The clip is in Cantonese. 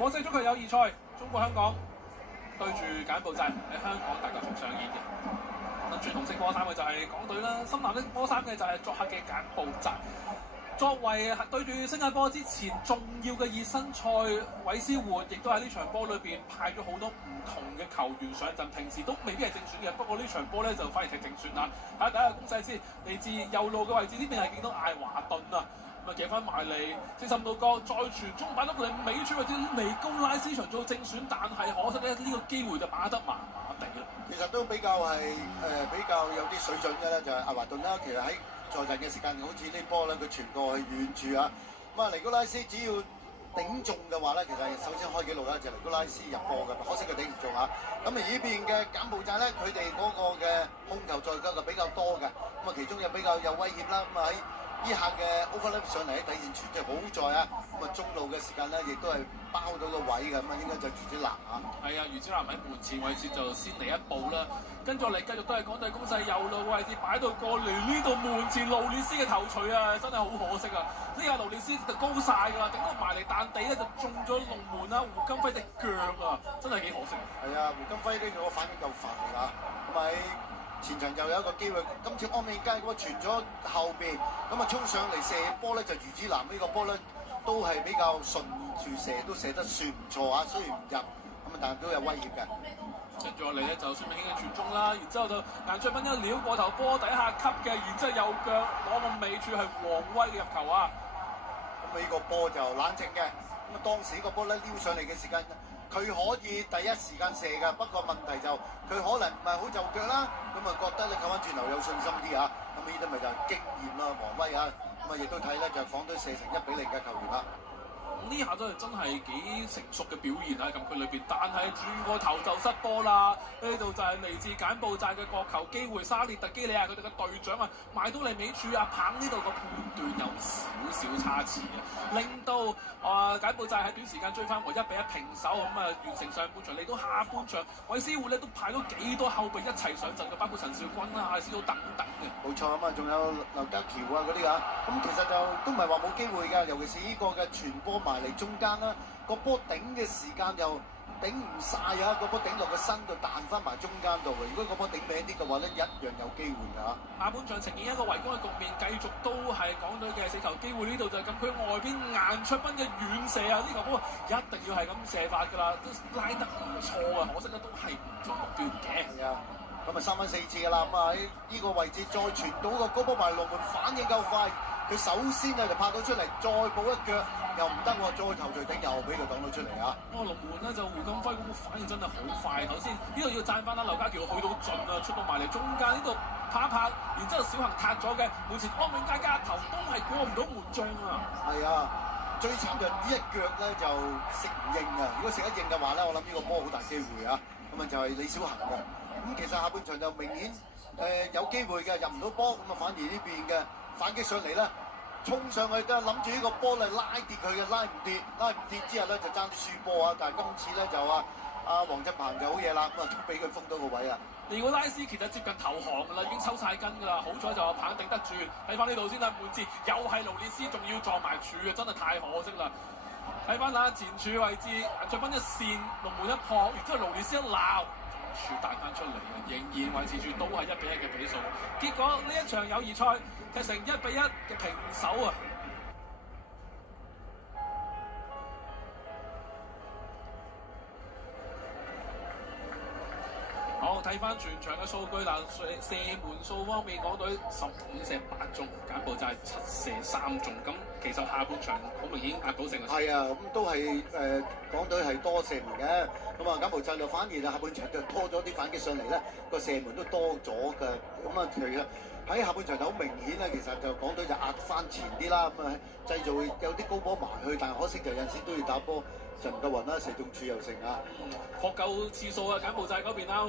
國際足球友誼賽，中國香港對住柬埔寨喺香港大球場上演嘅。跟住紅色波衫嘅就係港隊啦，深藍色波衫嘅就係作客嘅柬埔寨。作為對住新加坡之前重要嘅熱身賽，韋斯活亦都喺呢場波裏邊派咗好多唔同嘅球員上陣，平時都未必係正選嘅，不過呢場波咧就反而係正選啦。睇下第一個攻勢先，嚟自右路嘅位置，呢邊係見到艾華頓啊，咁啊夾翻埋嚟，40度角再傳中擺到嚟尾柱或者尼高拉斯場做正選，但係可惜咧呢個機會就把得麻麻地啦。其實都比較比較有啲水準嘅咧，就係艾華頓啦。其實喺在陣嘅時間，好似呢波咧，佢傳過去遠處啊。咁啊，尼高拉斯只要頂中嘅話咧，其實首先開紀錄咧就係尼高拉斯入波嘅，可惜佢頂唔中啊。咁而呢邊嘅柬埔寨咧，佢哋嗰個嘅控球在腳就比較多嘅，咁啊其中又比較有威脅啦。咁啊喺呢下嘅 overlap 上嚟喺底線傳，即係好在啊。咁啊中路嘅時間咧，亦都係包到個位嘅，咁啊應該就余子南啊。係啊，余子南喺門前位置就先嚟一步啦。跟住落嚟繼續都係港隊攻勢，右路嘅位置擺到過嚟呢度門前，勞列斯嘅頭槌啊，真係好可惜啊！呢下勞列斯就高晒㗎啦，頂到埋嚟彈地咧就中咗龍門啦，胡金輝隻腳啊，真係幾可惜。係啊，胡金輝呢個反應夠快㗎，咁喺前場又有一個機會，今次安美佳嗰個傳咗後邊，咁啊衝上嚟射波咧就余子南呢個波咧都係比較順住射，都射得算唔錯啊，雖然唔入，咁啊但係都有威脅嘅。跟住落嚟咧就孫明興嘅傳中啦，然之後就顏卓彬一撩過頭波底下吸嘅，然之後右腳攞個尾柱係黃威嘅入球啊！咁呢個波就冷靜嘅，咁啊當時呢個波咧撩上嚟嘅時間，佢可以第一時間射嘅，不過問題就佢可能唔係好就腳啦，咁啊覺得咧扣翻轉頭有信心啲啊，咁呢啲咪就係經驗啦，黃威啊，咁啊亦都睇咧就港隊射成1-0嘅球員啦。呢下都係真係幾成熟嘅表現喺禁區裏邊，但係轉過頭就失波啦。呢度就係嚟自柬埔寨嘅角球機會，沙列特基里亞佢哋嘅隊長啊，買到嚟尾柱啊，棒呢度個判斷有少少差池嘅，令到柬埔寨喺短時間追翻和1-1平手，咁啊完成上半場。嚟到下半場，韋斯活咧都派咗幾多後備一齊上陣嘅，包括陳肇鈞啊、艾斯魯等等嘅。冇錯咁啊，仲有劉家喬啊嗰啲啊，咁其實就都唔係話冇機會㗎，尤其是呢個嘅傳波埋嚟中間啦，個波頂嘅時間又頂唔晒啊，個波頂落個身度彈翻埋中間度嘅。如果個波頂歪啲嘅話咧，一樣有機會㗎。下半場呈現一個圍攻嘅局面，繼續都係港隊嘅4球機會。呢度就係禁區外邊顏卓彬嘅遠射啊！呢球波一定要係咁射法㗎啦，都拉得唔錯啊，可惜咧都係唔中目標嘅。係啊，咁啊3分4次㗎啦，咁啊喺呢個位置再傳到個高波埋龍門，反應夠快。佢首先咧就拍到出嚟，再補一腳又唔得喎，再頭槌頂又俾佢擋到出嚟啊！龍門咧就胡金輝嗰個反應真係好快，頭先呢度要讚翻啦，劉家喬去到盡啊，出到埋嚟中間呢度拍一拍，然之後小行撻咗嘅門前安永佳加頭都係過唔到門將啊！係啊，最慘就呢一腳咧就食唔應啊！如果食得應嘅話咧，我諗呢個波好大機會啊！咁啊就係李小行嘅。咁其實下半場就明顯有機會嘅，入唔到波，咁啊反而呢邊嘅反擊上嚟咧，衝上去都諗住呢個波嚟拉跌佢嘅，拉唔跌之後咧就爭啲輸波啊！但係今次咧就黃振鵬就好嘢啦，咁啊都俾佢封到個位啊！尼古拉斯其實接近投降㗎啦，已經抽晒筋㗎啦，好彩就棒頂得住。睇翻呢度先啦，門前又係勞列斯，仲要撞埋柱啊，真係太可惜啦！睇翻下前柱位置，顏卓彬一線，龍門一撲，然之後勞列斯一鬧。柱彈翻出嚟啊！仍然維持住都係1-1嘅比數。結果呢一場友誼賽踢成1-1嘅平手啊！好，睇翻全場嘅數據嗱，射門數方面，港隊15射8中，柬埔寨7射3中。咁其實下半場好明顯壓倒性嘅。係啊，咁都係港隊係多射門嘅，咁啊柬埔寨就反而就下半場就拖咗啲反擊上嚟咧，個射門都多咗嘅。咁啊其實喺下半場就好明顯啦，其實就港隊就壓翻前啲啦，咁啊製造有啲高波埋去，但係可惜就有陣時都要打波就唔夠運啦，射中柱又成啊。撲救次數啊，柬埔寨嗰邊啦。